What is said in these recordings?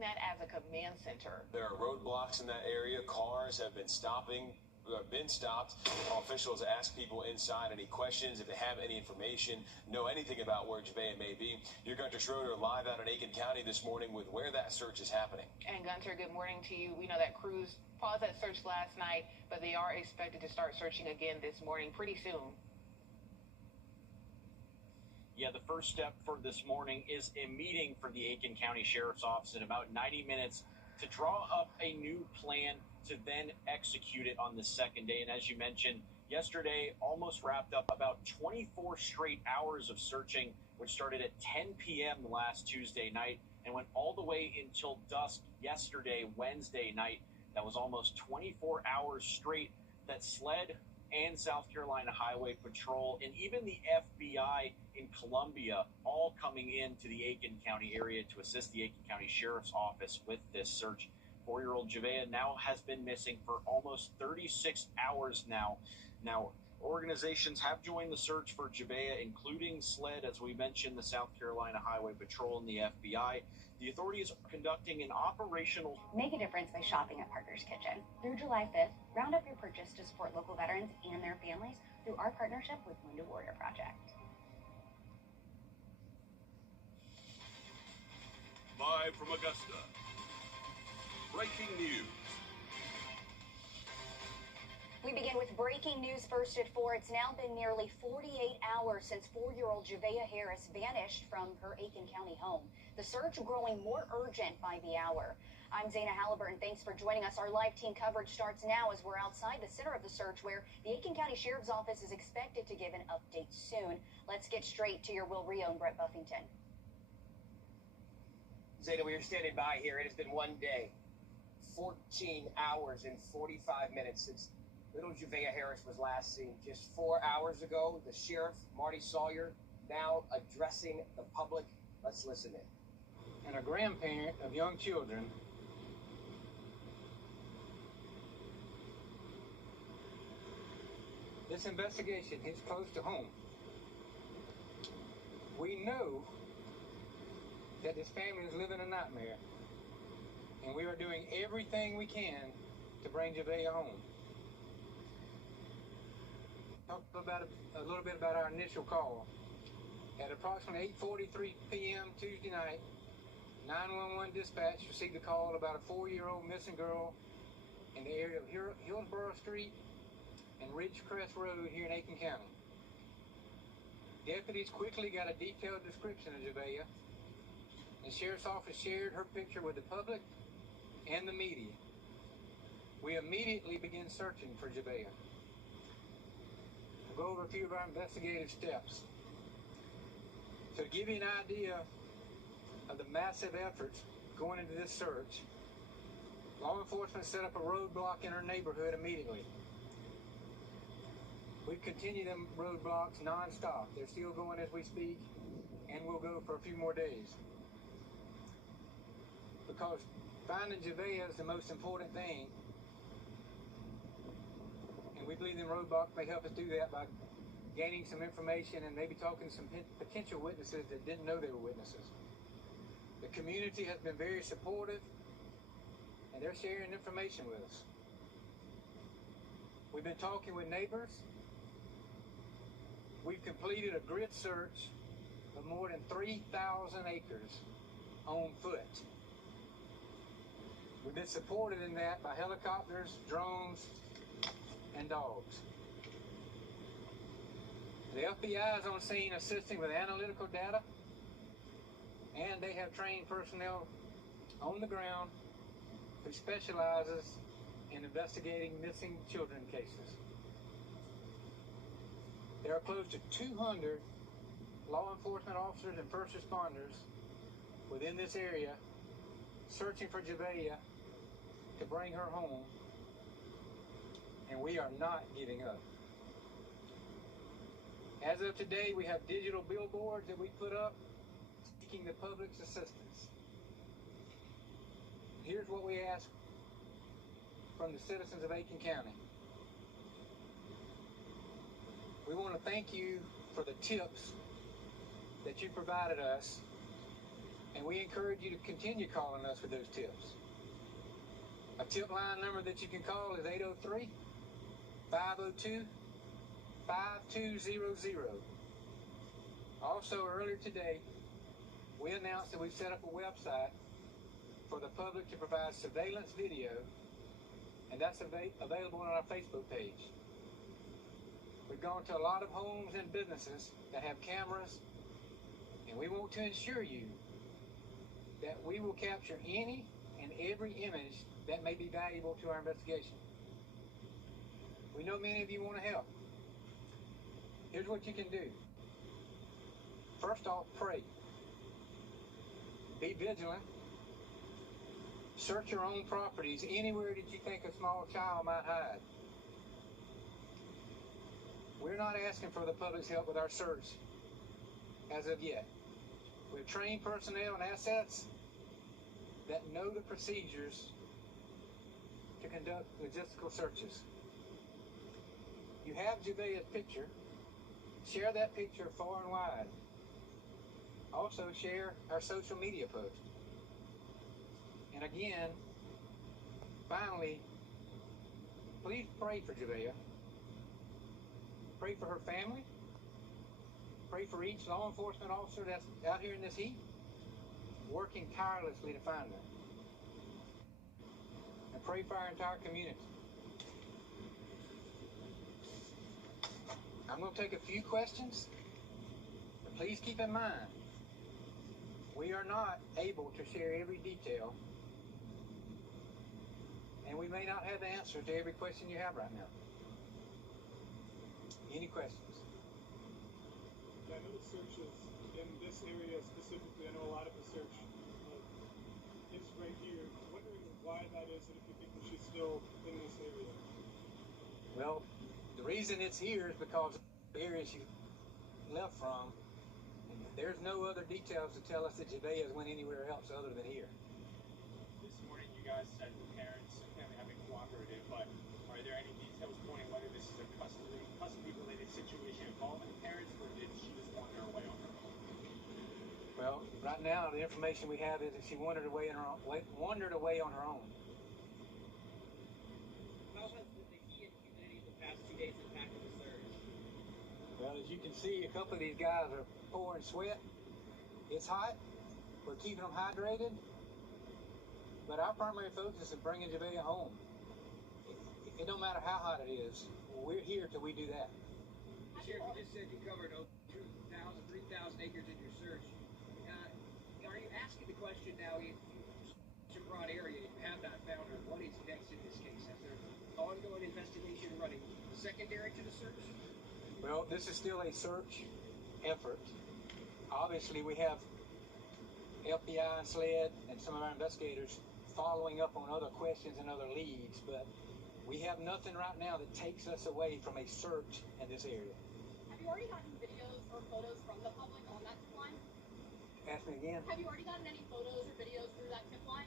that as a command center. There are roadblocks in that area. Cars have been stopped. Officials ask people inside any questions, if they have any information, know anything about where Javea may be. You're Gunter Schroeder live out in Aiken County this morning with where that search is happening. And Gunter, good morning to you. We know that crews paused that search last night, but they are expected to start searching again this morning pretty soon. Yeah, the first step for this morning is a meeting for the Aiken County Sheriff's Office in about 90 minutes to draw up a new plan to then execute it on the second day. And as you mentioned, yesterday almost wrapped up about 24 straight hours of searching, which started at 10 p.m. last Tuesday night and went all the way until dusk yesterday, Wednesday night. That was almost 24 hours straight that SLED and South Carolina Highway Patrol and even the FBI in Columbia all coming into the Aiken County area to assist the Aiken County Sheriff's Office with this search. 4-year-old Javea now has been missing for almost 36 hours now. Now, organizations have joined the search for Javea, including SLED, as we mentioned, the South Carolina Highway Patrol and the FBI. The authorities are conducting an operational... Make a difference by shopping at Parker's Kitchen. Through July 5th, round up your purchase to support local veterans and their families through our partnership with Wrdw Project. Live from Augusta, breaking news. We begin with breaking news first at 4. It's now been nearly 48 hours since 4-year-old Javea Harris vanished from her Aiken County home. The search growing more urgent by the hour. I'm Zana Halliburton. Thanks for joining us. Our live team coverage starts now as we're outside the center of the search where the Aiken County Sheriff's Office is expected to give an update soon. Let's get straight to your Will Rio and Brett Buffington. Zana, we are standing by here. It has been one day, 14 hours and 45 minutes since little Javea Harris was last seen. Just 4 hours ago, the sheriff, Marty Sawyer, now addressing the public. Let's listen in. And a grandparent of young children, this investigation hits close to home. We know that this family is living a nightmare, and we are doing everything we can to bring Javea home. Talk about a little bit about our initial call. At approximately 8:43 p.m. Tuesday night, 911 dispatch received a call about a 4-year-old missing girl in the area of Hillsborough Street and Ridgecrest Road here in Aiken County. Deputies quickly got a detailed description of Javea. The Sheriff's Office shared her picture with the public and the media. We immediately began searching for Javea. We'll go over a few of our investigative steps. So to give you an idea of the massive efforts going into this search, law enforcement set up a roadblock in our neighborhood immediately. We've continued them roadblocks non-stop. They're still going as we speak, and will go for a few more days. Because finding Javea is the most important thing, and we believe the roadblocks may help us do that by gaining some information and maybe talking to some potential witnesses that didn't know they were witnesses. The community has been very supportive, and they're sharing information with us. We've been talking with neighbors. We've completed a grid search of more than 3,000 acres on foot. We've been supported in that by helicopters, drones, and dogs. The FBI is on scene assisting with analytical data, and they have trained personnel on the ground who specializes in investigating missing children cases. There are close to 200 law enforcement officers and first responders within this area searching for Javea to bring her home, and we are not giving up. As of today, we have digital billboards that we put up seeking the public's assistance. Here's what we ask from the citizens of Aiken County. We want to thank you for the tips that you provided us and we encourage you to continue calling us with those tips. A tip line number that you can call is 803-502-5200. Also, earlier today, we announced that we've set up a website for the public to provide surveillance video, and that's available on our Facebook page. We've gone to a lot of homes and businesses that have cameras, and we want to ensure you that we will capture any and every image that may be valuable to our investigation. We know many of you want to help. Here's what you can do. First off, pray. Be vigilant. Search your own properties anywhere that you think a small child might hide. We're not asking for the public's help with our search as of yet. We have trained personnel and assets that know the procedures to conduct logistical searches. You have Javea's picture. Share that picture far and wide. Also share our social media posts. And again, finally, please pray for Wrdw. Pray for her family. Pray for each law enforcement officer that's out here in this heat, working tirelessly to find her. And pray for our entire community. I'm going to take a few questions, but please keep in mind, we are not able to share every detail, and we may not have the answer to every question you have right now. Any questions? I know the searches in this area specifically, I know a lot of the search is right here. I'm wondering why that is and if you think that she's still in this area. Well, the reason it's here is because the area she left from, and there's no other details to tell us that Wrdw went anywhere else other than here. This morning you guys said the parents and family have been cooperative, but are there any details pointing whether this is a custody-related situation involving the parents, or did she just wander away on her own? Well, right now the information we have is that she wandered away on her own. How has the heat and humidity the past 2 days impacted the surge? Well, as you can see, a couple of these guys are pouring sweat. It's hot. We're keeping them hydrated. But our primary focus is bringing Wrdw home. It don't matter how hot it is. We're here till we do that. Sheriff, you just said you covered 2,000, 3,000 acres in your search. Are you asking the question now, it's a broad area, you have not found her, what is next in this case? Is there ongoing investigation running secondary to the search? Well, this is still a search effort. Obviously, we have FBI and SLED and some of our investigators following up on other questions and other leads, but we have nothing right now that takes us away from a search in this area. Have you already gotten videos or photos from the public on that tip line? Ask me again. Have you already gotten any photos or videos through that tip line?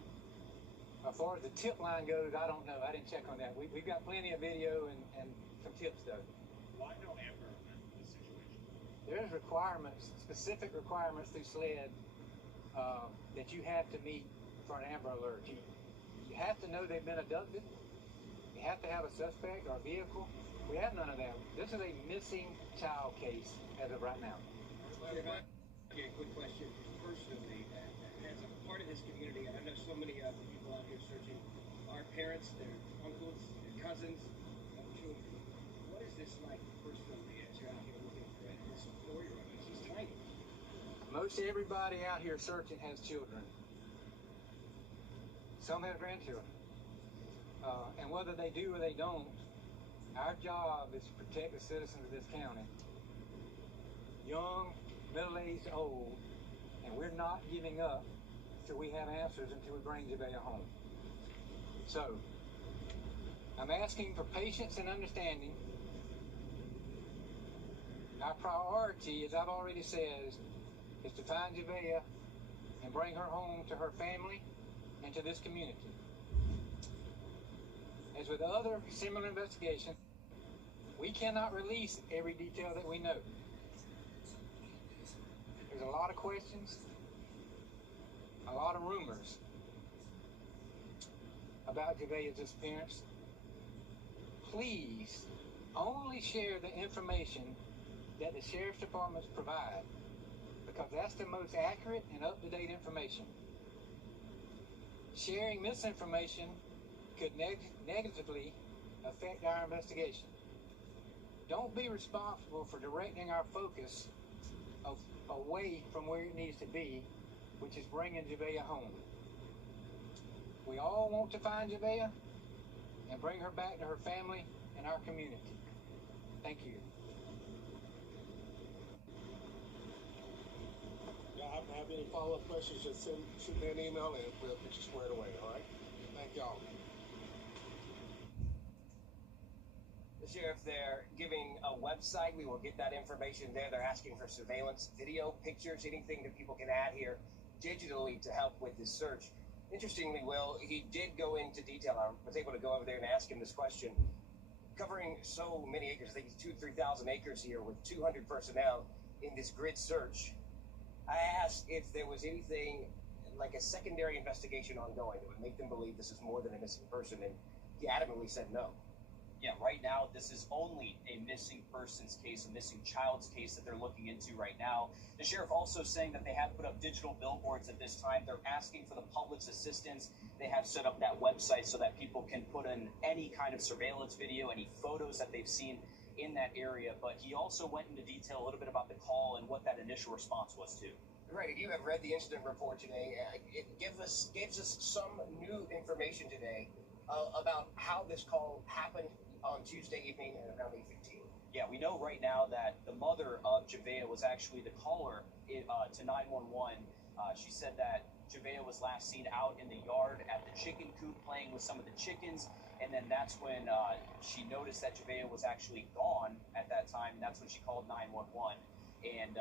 As far as the tip line goes, I don't know. I didn't check on that. We've got plenty of video and some tips, though. Why no Amber in this situation? There's requirements, specific requirements through SLED that you have to meet for an Amber Alert. You have to know they've been abducted. You have to have a suspect or a vehicle. We have none of that. This is a missing child case as of right now. Okay, quick question. Personally, as a part of this community, I know so many people out here searching our parents, their uncles, their cousins, children. What is this like personally as you're out here looking for this 4-year-old? She's tiny. Most everybody out here searching has children. Some have grandchildren. And whether they do or they don't, our job is to protect the citizens of this county. Young, middle-aged, old, and we're not giving up until we have answers, until we bring Wrdw home. So, I'm asking for patience and understanding. Our priority, as I've already said, is to find Wrdw and bring her home to her family and to this community. As with other similar investigations, we cannot release every detail that we know. There's a lot of questions. lot of rumors about Javea's disappearance. Please only share the information that the sheriff's departments provide, because that's the most accurate and up-to-date information. Sharing misinformation could negatively affect our investigation. Don't be responsible for directing our focus away from where it needs to be, which is bringing Javea home. We all want to find Javea and bring her back to her family and our community. Thank you. If you have any follow-up questions, just shoot me an email and we'll get you squared away, all right? Thank y'all. The sheriff there giving a website. We will get that information there. They're asking for surveillance, video, pictures, anything that people can add here digitally to help with this search. Interestingly, Will, he did go into detail. I was able to go over there and ask him this question. Covering so many acres, I think it's 2,000 to 3,000 acres here with 200 personnel in this grid search. I asked if there was anything like a secondary investigation ongoing that would make them believe this is more than a missing person, and he adamantly said no. Yeah, right now, this is only a missing persons case, a missing child's case that they're looking into right now. The sheriff also saying that they have put up digital billboards at this time. They're asking for the public's assistance. They have set up that website so that people can put in any kind of surveillance video, any photos that they've seen in that area. But he also went into detail a little bit about the call and what that initial response was too. Right, if you have read the incident report today, it gives us some new information today about how this call happened on Tuesday evening at around 8:15. Yeah, we know right now that the mother of Javea was actually the caller to 911. She said that Javea was last seen out in the yard at the chicken coop playing with some of the chickens, and then that's when she noticed that Javea was actually gone at that time. That's when she called 911. And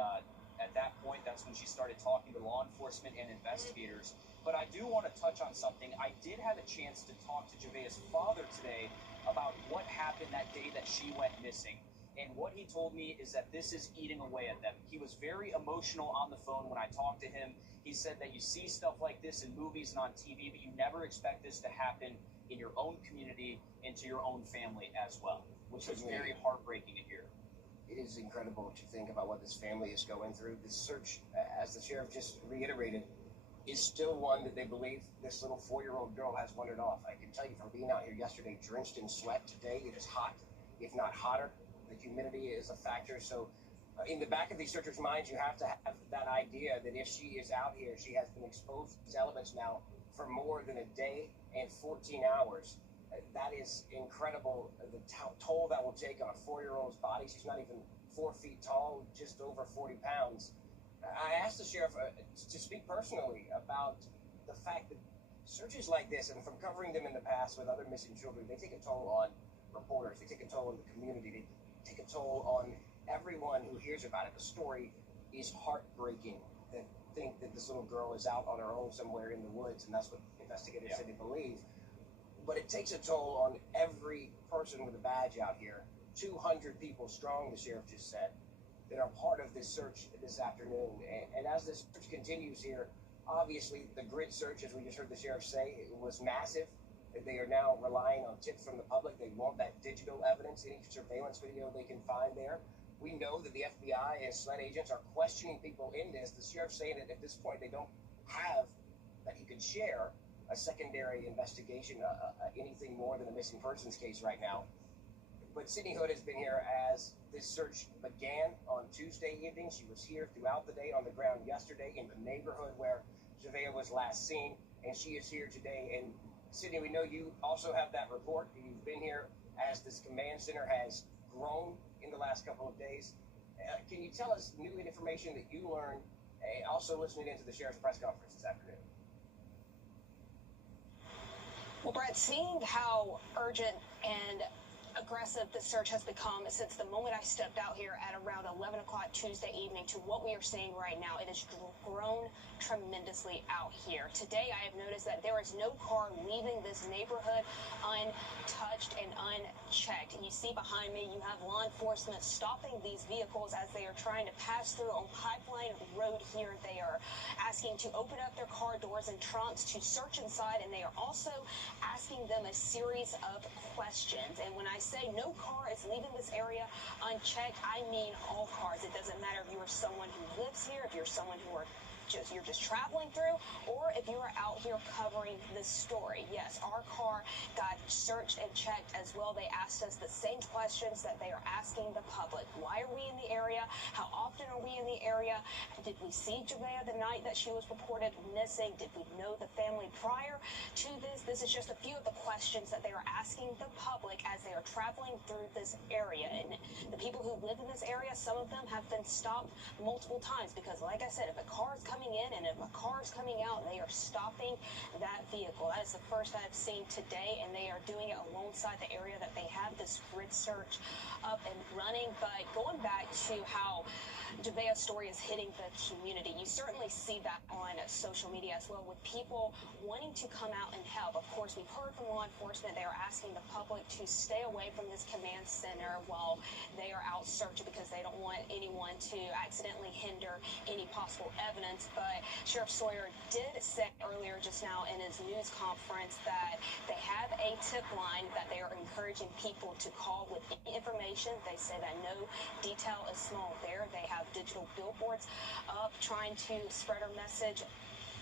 at that point, that's when she started talking to law enforcement and investigators. But I do want to touch on something. I did have a chance to talk to Javea's father today about what happened that day that she went missing. And what he told me is that this is eating away at them. He was very emotional on the phone when I talked to him. He said that you see stuff like this in movies and on TV, but you never expect this to happen in your own community and to your own family as well, which was very heartbreaking to hear. It is incredible to think about what this family is going through. This search, as the sheriff just reiterated, is still one that they believe this little 4-year-old girl has wandered off. I can tell you from being out here yesterday, drenched in sweat, today it is hot, if not hotter. The humidity is a factor. So in the back of these searchers' minds, you have to have that idea that if she is out here, she has been exposed to these elements now for more than a day and 14 hours. That is incredible, the toll that will take on a 4-year-old's body. She's not even 4 feet tall, just over 40 pounds. I asked the sheriff to speak personally about the fact that searches like this, and from covering them in the past with other missing children, they take a toll on reporters, they take a toll on the community, they take a toll on everyone who hears about it. The story is heartbreaking. That think that this little girl is out on her own somewhere in the woods, and that's what investigators said they believe. But it takes a toll on every person with a badge out here. 200 people strong, the sheriff just said, that are part of this search this afternoon. And as this search continues here, obviously the grid search, as we just heard the sheriff say, it was massive. They are now relying on tips from the public. They want that digital evidence, any surveillance video they can find there. We know that the FBI and SLED agents are questioning people in this. The sheriff's saying that at this point they don't have that he could share a secondary investigation, anything more than a missing persons case right now. But Sydney Hood has been here as this search began on Tuesday evening. She was here throughout the day on the ground yesterday in the neighborhood where Javea was last seen, and she is here today. And Sydney, we know you also have that report. You've been here as this command center has grown in the last couple of days. Can you tell us new information that you learned, also listening into the sheriff's press conference this afternoon? Well, Brett, seeing how urgent and aggressive the search has become since the moment I stepped out here at around 11 o'clock Tuesday evening to what we are seeing right now. It has grown tremendously out here. Today, I have noticed that there is no car leaving this neighborhood untouched and unchecked. You see behind me, you have law enforcement stopping these vehicles as they are trying to pass through on Pipeline Road here. They are asking to open up their car doors and trunks to search inside, and they are also asking them a series of questions. And when I say no car is leaving this area unchecked, I mean all cars. It doesn't matter if you are someone who lives here, if you're someone who you're just traveling through, or if you are out here covering this story. Yes, our car got searched and checked as well. They asked us the same questions that they are asking the public. Why are we in the area? How often are we in the area? Did we see Javea the night that she was reported missing? Did we know the family prior to this? This is just a few of the questions that they are asking the public as they are traveling through this area. And the people who live in this area, some of them have been stopped multiple times because, like I said, if a car is coming in and if a car is coming out, they are stopping that vehicle. That is the first I've seen today, and they are doing it alongside the area that they have this grid search up and running. But going back to how Javea's story is hitting the community, you certainly see that on social media as well, with people wanting to come out and help. Of course, we've heard from law enforcement. They are asking the public to stay away from this command center while they are out searching because they don't want anyone to accidentally hinder any possible evidence. But Sheriff Sawyer did say earlier just now in his news conference that they have a tip line that they are encouraging people to call with any information. They say that no detail is small there. They have digital billboards up trying to spread our message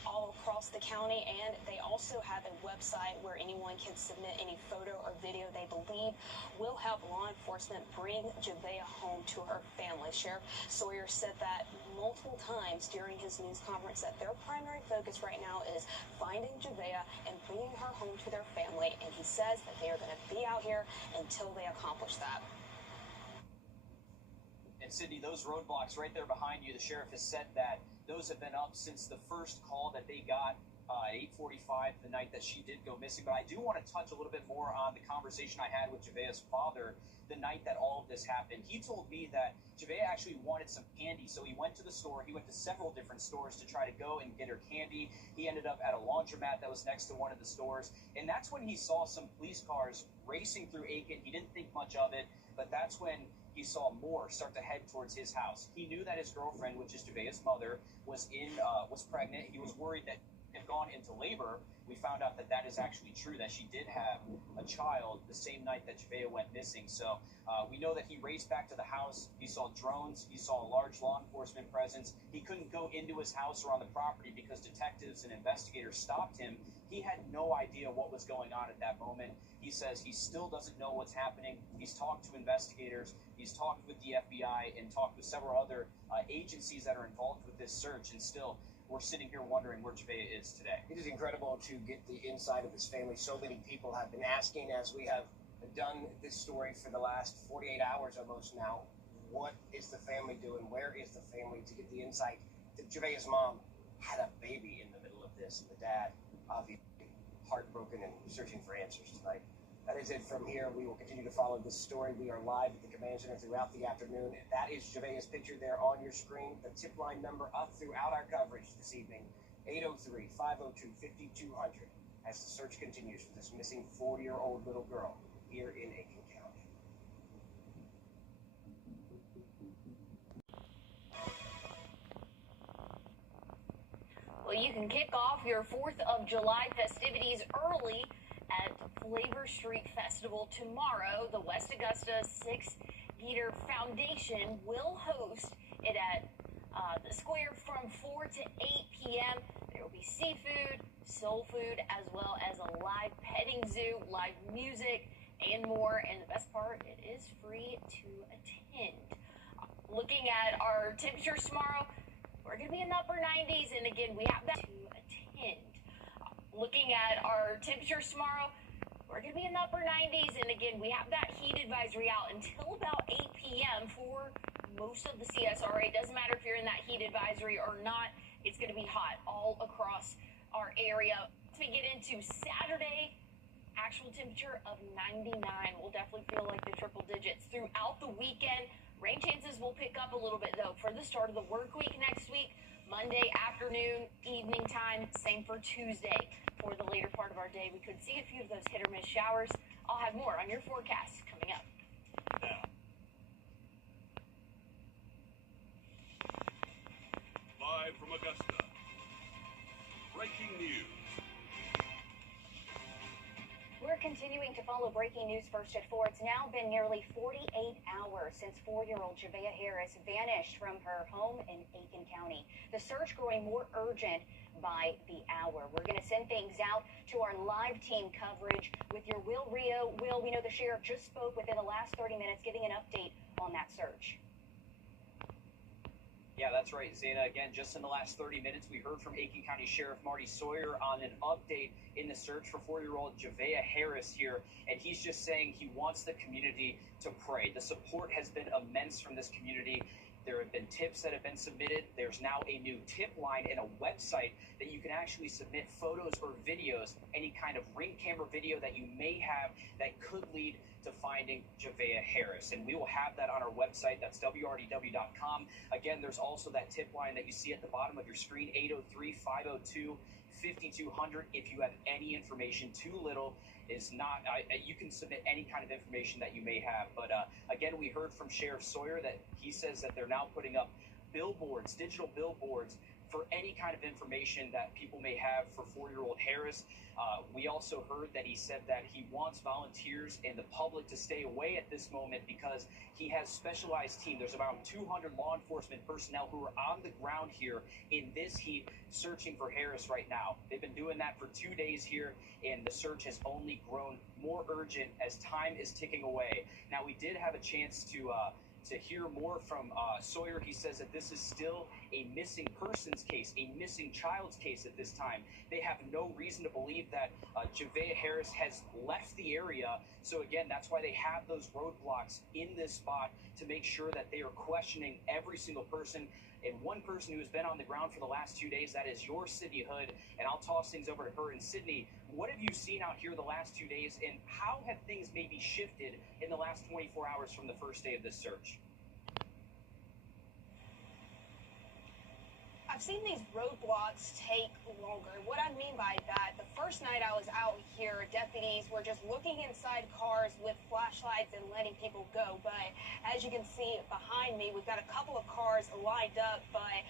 all across the county, and they also have a website where anyone can submit any photo or video they believe will help law enforcement bring Javea home to her family. Sheriff Sawyer said that multiple times during his news conference that their primary focus right now is finding Javea and bringing her home to their family, and he says that they are going to be out here until they accomplish that. And Sydney, those roadblocks right there behind you, the sheriff has said that those have been up since the first call that they got at 8:45 the night that she did go missing. But I do want to touch a little bit more on the conversation I had with Javea's father the night that all of this happened. He told me that Javea actually wanted some candy, so he went to the store. He went to several different stores to try to go and get her candy. He ended up at a laundromat that was next to one of the stores, and that's when he saw some police cars racing through Aiken. He didn't think much of it, but that's when he saw more start to head towards his house. He knew that his girlfriend, which is Javea's mother, was pregnant. He was worried that had gone into labor. We found out that that is actually true, that she did have a child the same night that Javea went missing. So we know that he raced back to the house. He saw drones. He saw a large law enforcement presence. He couldn't go into his house or on the property because detectives and investigators stopped him. He had no idea what was going on at that moment. He says he still doesn't know what's happening. He's talked to investigators. He's talked with the FBI and talked with several other agencies that are involved with this search, and still we're sitting here wondering where Javea is today. It is incredible to get the inside of this family. So many people have been asking, as we have done this story for the last 48 hours almost now, what is the family doing? Where is the family? To get the insight. Javea's mom had a baby in the middle of this, and the dad obviously heartbroken and searching for answers tonight. That is it from here. We will continue to follow this story. We are live at the command center throughout the afternoon. That is Javea's picture there on your screen. The tip line number up throughout our coverage this evening, 803-502-5200, as the search continues for this missing 4-year-old little girl here in Aiken County. Well, you can kick off your 4th of July festivities early at Flavor Street Festival tomorrow. The West Augusta 6 Peter Foundation will host it at the square from 4 to 8 p.m. There will be seafood, soul food, as well as a live petting zoo, live music, and more. And the best part, it is free to attend. Looking at our temperatures tomorrow, we're going to be in the upper 90s, and again, we have that to attend. Looking at our temperatures tomorrow, we're going to be in the upper 90s, and again, we have that heat advisory out until about 8 p.m. for most of the CSRA. It doesn't matter if you're in that heat advisory or not, it's going to be hot all across our area. As we get into Saturday, actual temperature of 99. We'll definitely feel like the triple digits throughout the weekend. Rain chances will pick up a little bit, though, for the start of the work week next week. Monday afternoon, evening time, same for Tuesday. For the later part of our day, we could see a few of those hit or miss showers. I'll have more on your forecast coming up. Now, live from Augusta, breaking news. We're continuing to follow breaking news first at 4. It's now been nearly 48 hours since 4-year-old Javea Harris vanished from her home in Aiken County. The search growing more urgent by the hour. We're going to send things out to our live team coverage with your Wrdw. Will, we know the sheriff just spoke within the last 30 minutes, giving an update on that search. Yeah, that's right, Zana. Again, just in the last 30 minutes, we heard from Aiken County Sheriff Marty Sawyer on an update in the search for 4-year-old Javea Harris here, and he's just saying he wants the community to pray. The support has been immense from this community. There have been tips that have been submitted. There's now a new tip line and a website that you can actually submit photos or videos, any kind of ring camera video that you may have that could lead to finding Javea Harris. And we will have that on our website. That's wrdw.com. Again, there's also that tip line that you see at the bottom of your screen, 803-502-5200. If you have any information, too little is not, you can submit any kind of information that you may have. But again, we heard from Sheriff Sawyer that he says that they're now putting up billboards, digital billboards, for any kind of information that people may have for 4-year-old Harris. We also heard that he said that he wants volunteers and the public to stay away at this moment because he has specialized team. There's about 200 law enforcement personnel who are on the ground here in this heat searching for Harris right now. They've been doing that for 2 days here, and the search has only grown more urgent as time is ticking away. Now, we did have a chance to hear more from Sawyer. He says that this is still a missing persons case, a missing child's case at this time. They have no reason to believe that Javea Harris has left the area. So again, that's why they have those roadblocks in this spot to make sure that they are questioning every single person. And one person who has been on the ground for the last 2 days, that is your Sydney Hood. And I'll toss things over to her. And Sydney, what have you seen out here the last 2 days, and how have things maybe shifted in the last 24 hours from the first day of this search? I've seen these roadblocks take longer. What I mean by that, the first night I was out here, deputies were just looking inside cars with flashlights and letting people go. But as you can see behind me, we've got a couple of cars lined up, but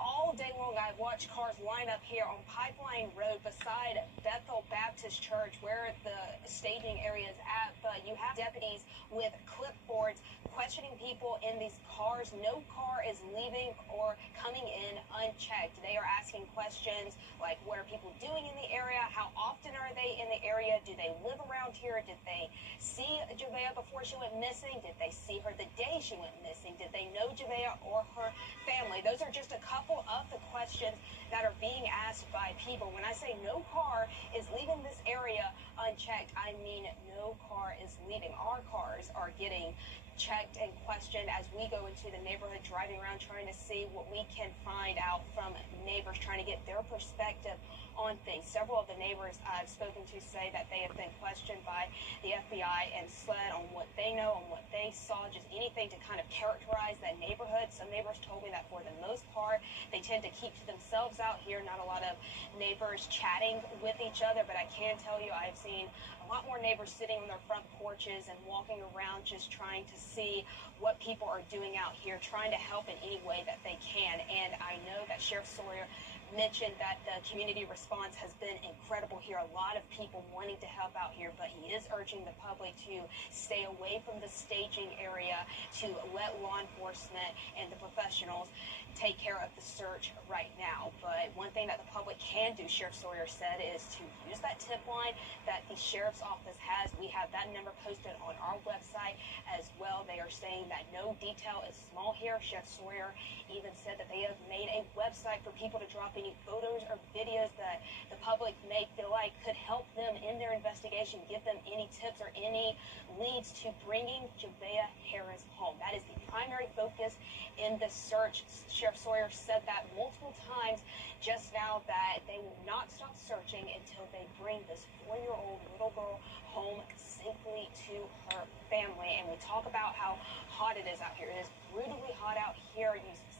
all day long I've watched cars line up here on Pipeline Road beside Bethel Baptist Church where the staging area is at. But you have deputies with clipboards questioning people in these cars. No car is leaving or coming in unchecked. They are asking questions like, what are people doing in the area? How often are they in the area? Do they live around here? Did they see Javea before she went missing? Did they see her the day she went missing? Did they know Javea or her family? Those are just a couple of the questions that are being asked by people. When I say no car is leaving this area unchecked, I mean no car is leaving. Our cars are getting checked and questioned as we go into the neighborhood, driving around trying to see what we can find out from neighbors, trying to get their perspective on things. Several of the neighbors I've spoken to say that they have been questioned by the FBI and SLED on what they know, on what they saw, just anything to kind of characterize that neighborhood. Some neighbors told me that for the most part, they tend to keep to themselves out here. Not a lot of neighbors chatting with each other, but I can tell you I've seen a lot more neighbors sitting on their front porches and walking around just trying to see what people are doing out here, trying to help in any way that they can. And I know that Sheriff Sawyer mentioned that the community response has been incredible here. A lot of people wanting to help out here, but he is urging the public to stay away from the staging area, to let law enforcement and the professionals take care of the search right now. But one thing that the public can do, Sheriff Sawyer said, is to use that tip line that the sheriff's office has. We have that number posted on our website as well. They are saying that no detail is small here. Sheriff Sawyer even said that they have made a website for people to drop any photos or videos that the public may feel like could help them in their investigation, give them any tips or any leads to bringing Javea Harris home. That is the primary focus in the search. Sheriff Sawyer said that multiple times just now, that they will not stop searching until they bring this 4-year-old little girl home safely to her family. And we talk about how hot it is out here. It is brutally hot out here.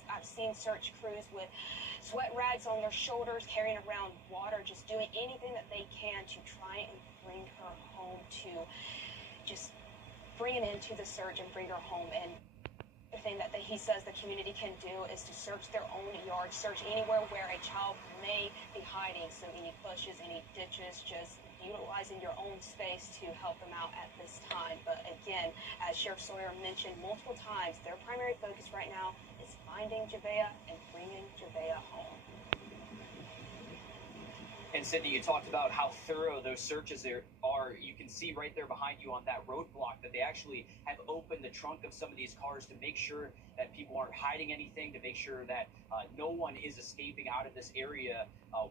I've seen search crews with sweat rags on their shoulders, carrying around water, just doing anything that they can to try and bring her home, to just bring it into the search and bring her home. And the thing that he says the community can do is to search their own yard, search anywhere where a child may be hiding. So any bushes, any ditches, just utilizing your own space to help them out at this time. But again, as Sheriff Sawyer mentioned multiple times, their primary focus right now is finding Javea and bringing Javea home. And Sydney, you talked about how thorough those searches there are. You can see right there behind you on that roadblock that they actually have opened the trunk of some of these cars to make sure that people aren't hiding anything, to make sure that no one is escaping out of this area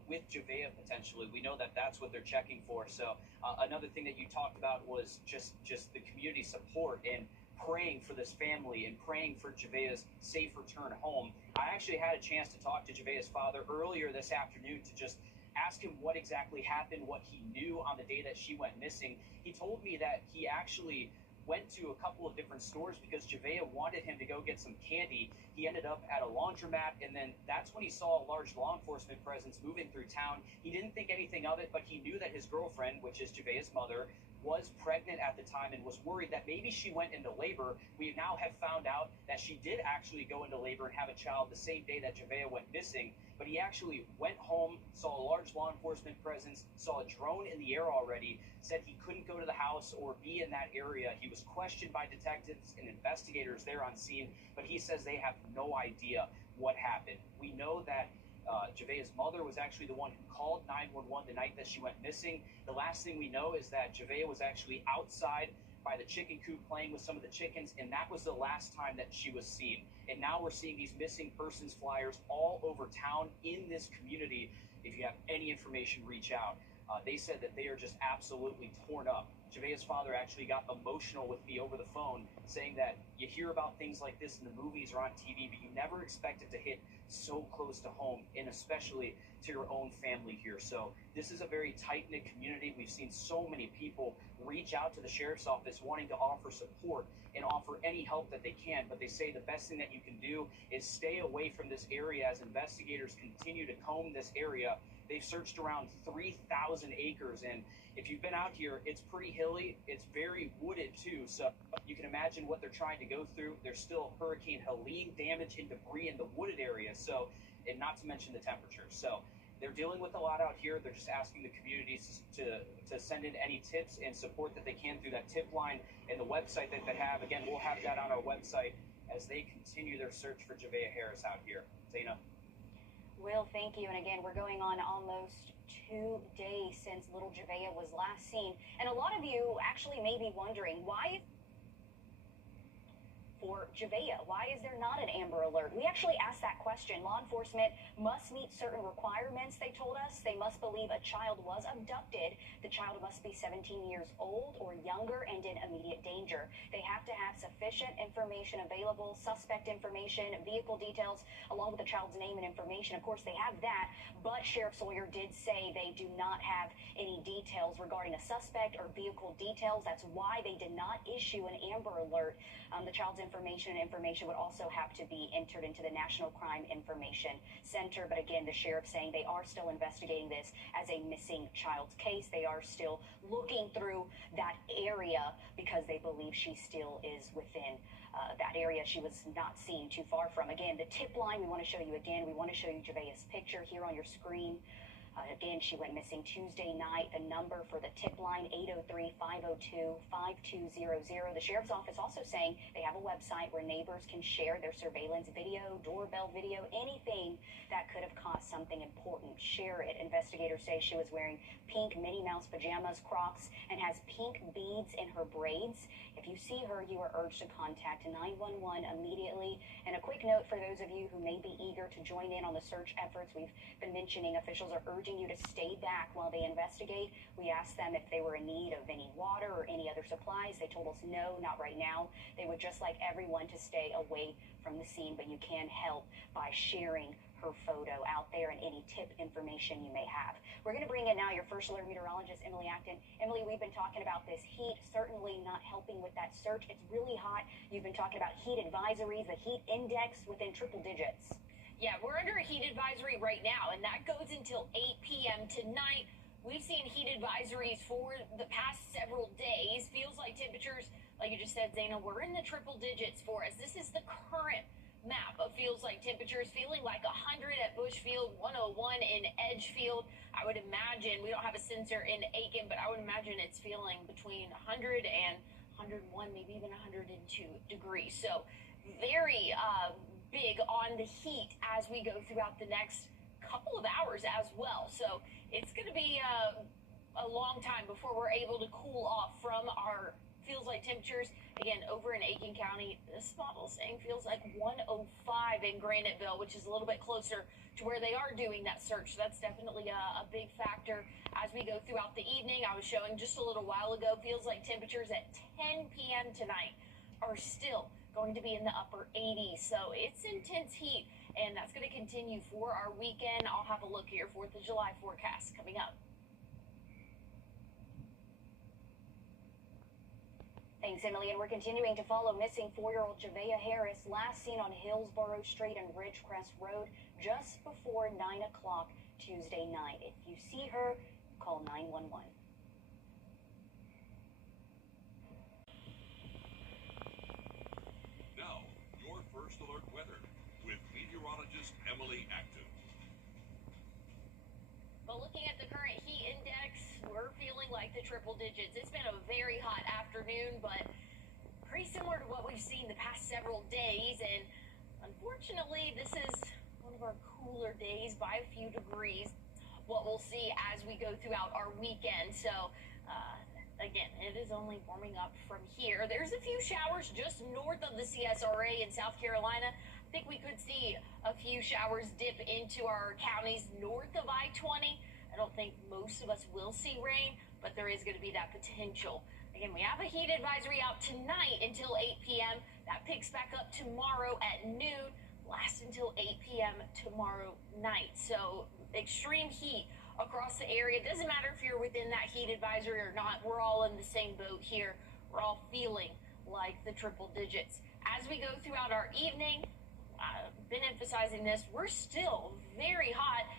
with Javea potentially. We know that that's what they're checking for. So another thing that you talked about was just the community support and praying for this family and praying for Javea's safe return home. I actually had a chance to talk to Javea's father earlier this afternoon to just ask him what exactly happened, what he knew on the day that she went missing. He told me that he actually went to a couple of different stores because Javea wanted him to go get some candy. He ended up at a laundromat, and then that's when he saw a large law enforcement presence moving through town. He didn't think anything of it, but he knew that his girlfriend, which is Javea's mother, was pregnant at the time and was worried that maybe she went into labor. We now have found out that she did actually go into labor and have a child the same day that Javea went missing. But he actually went home, saw a large law enforcement presence, saw a drone in the air already, said he couldn't go to the house or be in that area. He was questioned by detectives and investigators there on scene, but he says they have no idea what happened. We know that Javea's mother was actually the one who called 911 the night that she went missing. The last thing we know is that Javea was actually outside by the chicken coop playing with some of the chickens, and that was the last time that she was seen. And now we're seeing these missing persons flyers all over town in this community. If you have any information, reach out. They said that they are just absolutely torn up. Javea's father actually got emotional with me over the phone, saying that you hear about things like this in the movies or on TV, but you never expect it to hit so close to home, and especially to your own family here. So this is a very tight-knit community. We've seen so many people reach out to the sheriff's office wanting to offer support and offer any help that they can, but they say the best thing that you can do is stay away from this area as investigators continue to comb this area. They've searched around 3,000 acres, and if you've been out here, it's pretty hilly. It's very wooded too, so you can imagine what they're trying to go through. There's still Hurricane Helene damage and debris in the wooded area, so, and not to mention the temperatures. So they're dealing with a lot out here. They're just asking the communities to send in any tips and support that they can through that tip line and the website that they have. Again, we'll have that on our website as they continue their search for Javea Harris out here. Zaina. Will, thank you. And again, we're going on almost 2 days since little Javea was last seen. And a lot of you actually may be wondering, why for Javea? Why is there not an Amber Alert? We actually asked that question. Law enforcement must meet certain requirements, they told us. They must believe a child was abducted. The child must be 17 years old or younger and in immediate danger. They have to have sufficient information available, suspect information, vehicle details, along with the child's name and information. Of course, they have that, but Sheriff Sawyer did say they do not have any details regarding a suspect or vehicle details. That's why they did not issue an Amber Alert. The child's information would also have to be entered into the National Crime Information Center. But again, the sheriff saying they are still investigating this as a missing child's case. They are still looking through that area because they believe she still is within that area she was not seen too far from. Again, the tip line we want to show you again. We want to show you Javea's picture here on your screen. Again, she went missing Tuesday night. The number for the tip line, 803-502-5200. The sheriff's office also saying they have a website where neighbors can share their surveillance video, doorbell video, anything that could have caused something important. Share it. Investigators say she was wearing pink Minnie Mouse pajamas, Crocs, and has pink beads in her braids. If you see her, you are urged to contact 911 immediately. And a quick note for those of you who may be eager to join in on the search efforts, we've been mentioning officials are urging urging you to stay back while they investigate. We asked them if they were in need of any water or any other supplies. They told us no, not right now. They would just like everyone to stay away from the scene, but you can help by sharing her photo out there and any tip information you may have. We're going to bring in now your First Alert meteorologist, Emily Acton. Emily, we've been talking about this heat, certainly not helping with that search. It's really hot. You've been talking about heat advisories, the heat index within triple digits. Yeah, we're under a heat advisory right now, and that goes until 8 p.m. tonight. We've seen heat advisories for the past several days. Feels like temperatures, like you just said, Zaina, we're in the triple digits for us. This is the current map of feels like temperatures, feeling like 100 at Bushfield, 101 in Edgefield. I would imagine, we don't have a sensor in Aiken, but I would imagine it's feeling between 100 and 101, maybe even 102 degrees. So very big on the heat as we go throughout the next couple of hours as well. So it's going to be a long time before we're able to cool off from our feels like temperatures. Again, over in Aiken County, this model is saying feels like 105 in Graniteville, which is a little bit closer to where they are doing that search. That's definitely a big factor as we go throughout the evening. I was showing just a little while ago, feels like temperatures at 10 p.m. tonight are still going to be in the upper 80s. So it's intense heat, and that's going to continue for our weekend. I'll have a look at your 4th of July forecast coming up. Thanks, Emily. And we're continuing to follow missing 4-year-old Javea Harris, last seen on Hillsborough Street and Ridgecrest Road just before 9 o'clock Tuesday night. If you see her, call 911. Now, your First Alert weather with meteorologist Emily Acton. But looking at the current heat index, we're feeling like the triple digits. It's been a very hot afternoon, but pretty similar to what we've seen the past several days. And unfortunately, this is one of our cooler days by a few degrees. What we'll see as we go throughout our weekend. So, again, it is only warming up from here. There's a few showers just north of the CSRA in South Carolina. I think we could see a few showers dip into our counties north of I-20. I don't think most of us will see rain, but there is going to be that potential. Again, we have a heat advisory out tonight until 8 p.m. That picks back up tomorrow at noon, lasts until 8 p.m. tomorrow night. So extreme heat across the area. It doesn't matter if you're within that heat advisory or not. We're all in the same boat here. We're all feeling like the triple digits. As we go throughout our evening, I've been emphasizing this, we're still very hot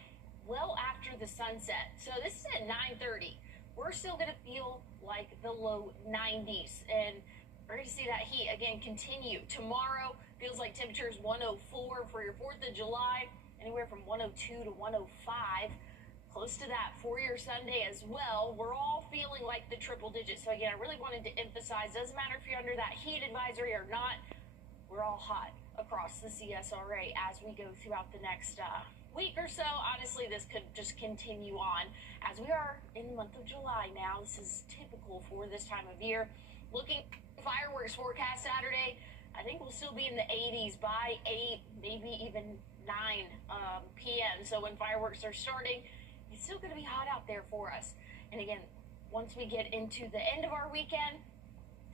well after the sunset. So this is at 9:30. We're still going to feel like the low 90s, and we're going to see that heat again continue. Tomorrow feels like temperatures 104 for your 4th of July, anywhere from 102 to 105. Close to that for your Sunday as well. We're all feeling like the triple digits. So again, I really wanted to emphasize, doesn't matter if you're under that heat advisory or not, we're all hot across the CSRA as we go throughout the next week or so. Honestly, this could just continue on as we are in the month of July now. This is typical for this time of year. Looking at fireworks forecast Saturday, I think we'll still be in the 80s by 8, maybe even 9 p.m. So when fireworks are starting, it's still going to be hot out there for us. And again, once we get into the end of our weekend,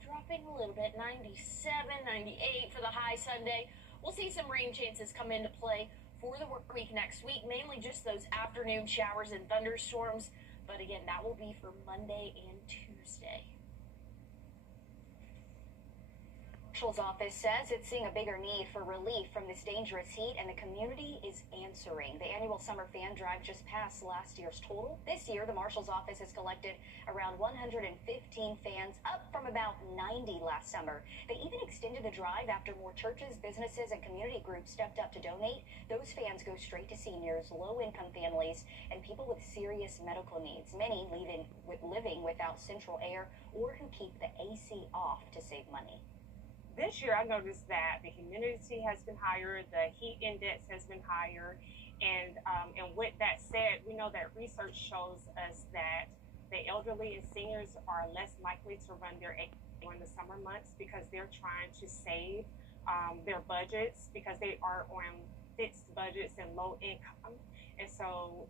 dropping a little bit, 97, 98 for the high Sunday. We'll see some rain chances come into play for the work week next week, mainly just those afternoon showers and thunderstorms. But again, that will be for Monday and Tuesday. Marshal's office says it's seeing a bigger need for relief from this dangerous heat, and the community is answering. The annual summer fan drive just passed last year's total. This year, the Marshal's office has collected around 115 fans, up from about 90 last summer. They even extended the drive after more churches, businesses, and community groups stepped up to donate. Those fans go straight to seniors, low-income families, and people with serious medical needs, many living without central air or who keep the AC off to save money. This year, I noticed that the humidity has been higher, the heat index has been higher, and with that said, we know that research shows us that the elderly and seniors are less likely to run their AC during the summer months because they're trying to save their budgets because they are on fixed budgets and low income. And so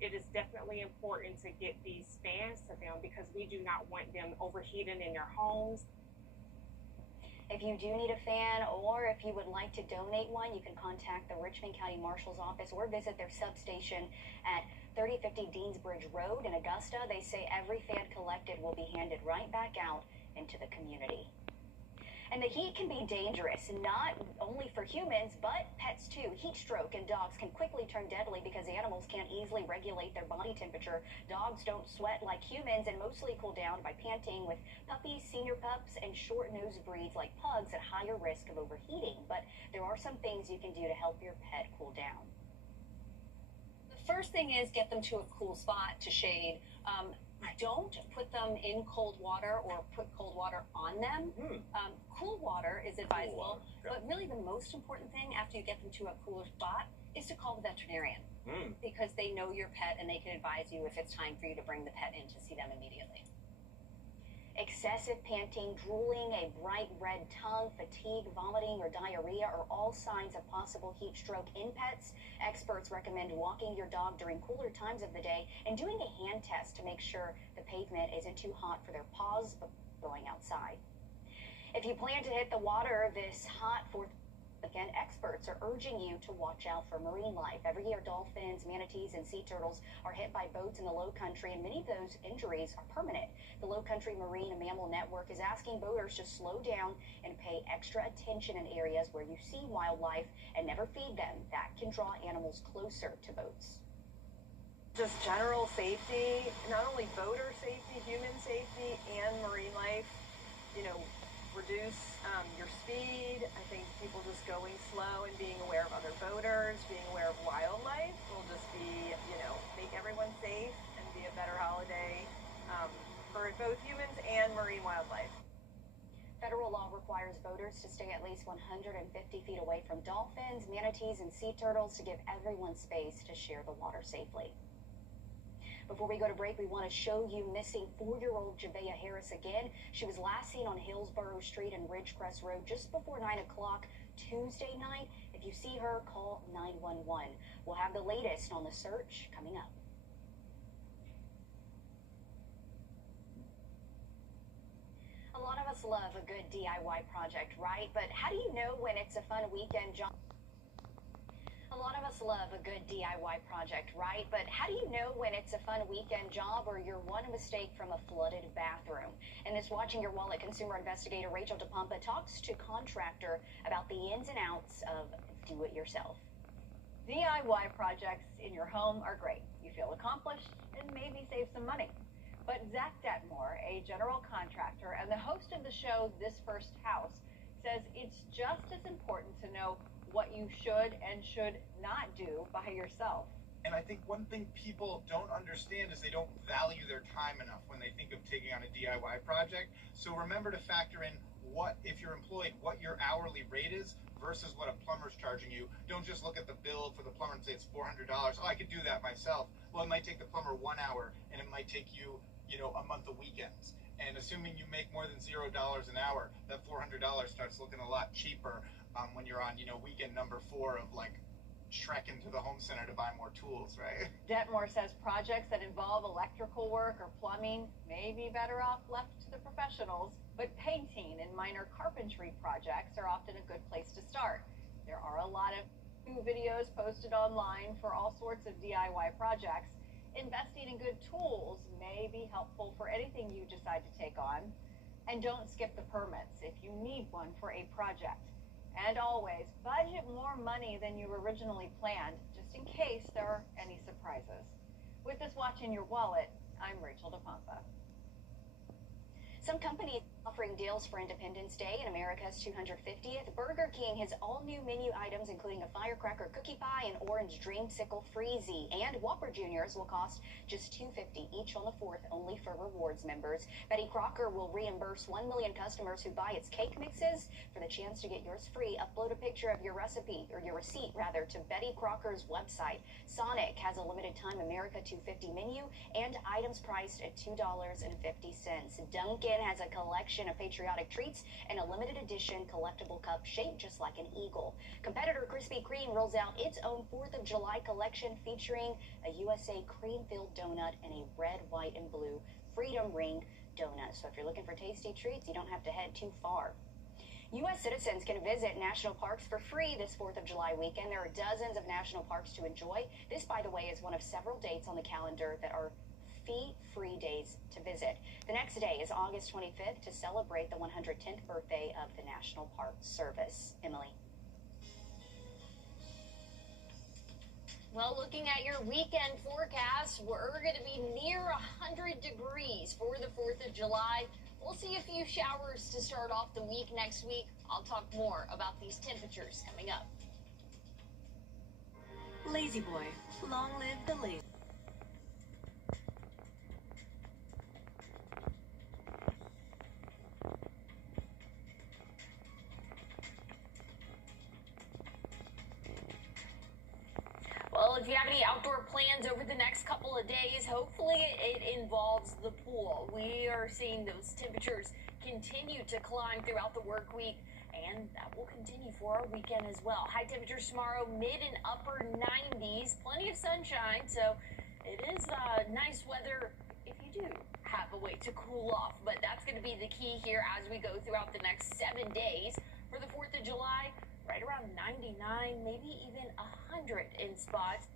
it is definitely important to get these fans to them because we do not want them overheating in their homes. If you do need a fan or if you would like to donate one, you can contact the Richmond County Marshal's office or visit their substation at 3050 Deansbridge Road in Augusta. They say every fan collected will be handed right back out into the community. And the heat can be dangerous, not only for humans, but pets too. Heat stroke in dogs can quickly turn deadly because animals can't easily regulate their body temperature. Dogs don't sweat like humans and mostly cool down by panting, with puppies, senior pups, and short-nosed breeds like pugs at higher risk of overheating. But there are some things you can do to help your pet cool down. The first thing is get them to a cool spot to shade. Don't put them in cold water or put cold water on them. Cool water is advisable, but really the most important thing after you get them to a cooler spot is to call the veterinarian because they know your pet and they can advise you if it's time for you to bring the pet in to see them immediately. Excessive panting, drooling, a bright red tongue, fatigue, vomiting, or diarrhea are all signs of possible heat stroke in pets. Experts recommend walking your dog during cooler times of the day and doing a hand test to make sure the pavement isn't too hot for their paws before going outside. If you plan to hit the water this hot 4th again, experts are urging you to watch out for marine life. Every year, dolphins, manatees, and sea turtles are hit by boats in the low country, and many of those injuries are permanent. The Low Country Marine and Mammal Network is asking boaters to slow down and pay extra attention in areas where you see wildlife and never feed them. That can draw animals closer to boats. Just general safety, not only boater safety, human safety, and marine life, reduce your speed. I think people just going slow and being aware of other boaters, being aware of wildlife will just be, make everyone safe and be a better holiday for both humans and marine wildlife. Federal law requires boaters to stay at least 150 feet away from dolphins, manatees, and sea turtles to give everyone space to share the water safely. Before we go to break, we want to show you missing 4-year-old Javea Harris again. She was last seen on Hillsborough Street and Ridgecrest Road just before 9 o'clock Tuesday night. If you see her, call 911. We'll have the latest on the search coming up. A lot of us love a good DIY project, right? But how do you know when it's a fun weekend job? A lot of us love a good DIY project, right? But how do you know when it's a fun weekend job or you're one mistake from a flooded bathroom? In this Watching Your Wallet, consumer investigator Rachel DePompa talks to contractor about the ins and outs of do-it-yourself. DIY projects in your home are great. You feel accomplished and maybe save some money. But Zach Detmore, a general contractor and the host of the show This First House, says it's just as important to know what you should and should not do by yourself. And I think one thing people don't understand is they don't value their time enough when they think of taking on a DIY project. So remember to factor in what, if you're employed, what your hourly rate is versus what a plumber's charging you. Don't just look at the bill for the plumber and say it's $400. Oh, I could do that myself. Well, it might take the plumber 1 hour and it might take you, a month of weekends. And assuming you make more than $0 an hour, that $400 starts looking a lot cheaper when you're on, weekend number 4 of trekking to the home center to buy more tools, right? Detmore says projects that involve electrical work or plumbing may be better off left to the professionals, but painting and minor carpentry projects are often a good place to start. There are a lot of new videos posted online for all sorts of DIY projects. Investing in good tools may be helpful for anything you decide to take on. And don't skip the permits if you need one for a project. And always, budget more money than you originally planned, just in case there are any surprises. With this Watching Your Wallet, I'm Rachel DePompa. Some companies offering deals for Independence Day and America's 250th. Burger King has all new menu items, including a firecracker cookie pie and orange dreamsicle freezy. And Whopper Juniors will cost just $2.50 each on the 4th, only for rewards members. Betty Crocker will reimburse 1 million customers who buy its cake mixes. For the chance to get yours free, upload a picture of your receipt to Betty Crocker's website. Sonic has a limited time America 250 menu and items priced at $2.50. Dunkin' has a collection selection of patriotic treats and a limited edition collectible cup shaped just like an eagle. Competitor Krispy Kreme rolls out its own 4th of July collection featuring a USA cream-filled donut and a red, white, and blue Freedom Ring donut. So if you're looking for tasty treats, you don't have to head too far. U.S. citizens can visit national parks for free this 4th of July weekend. There are dozens of national parks to enjoy. This, by the way, is one of several dates on the calendar that are fee-free days to visit. The next day is August 25th to celebrate the 110th birthday of the National Park Service. Emily. Well, looking at your weekend forecast, we're going to be near 100 degrees for the 4th of July. We'll see a few showers to start off the week next week. I'll talk more about these temperatures coming up. Lazy Boy. Long live the lazy. Well, if you have any outdoor plans over the next couple of days, hopefully it involves the pool. We are seeing those temperatures continue to climb throughout the work week, and that will continue for our weekend as well. High temperatures tomorrow, mid and upper 90s, plenty of sunshine, so it is nice weather if you do have a way to cool off. But that's going to be the key here as we go throughout the next 7 days. For the 4th of July, right around 99, maybe even 100 in spots.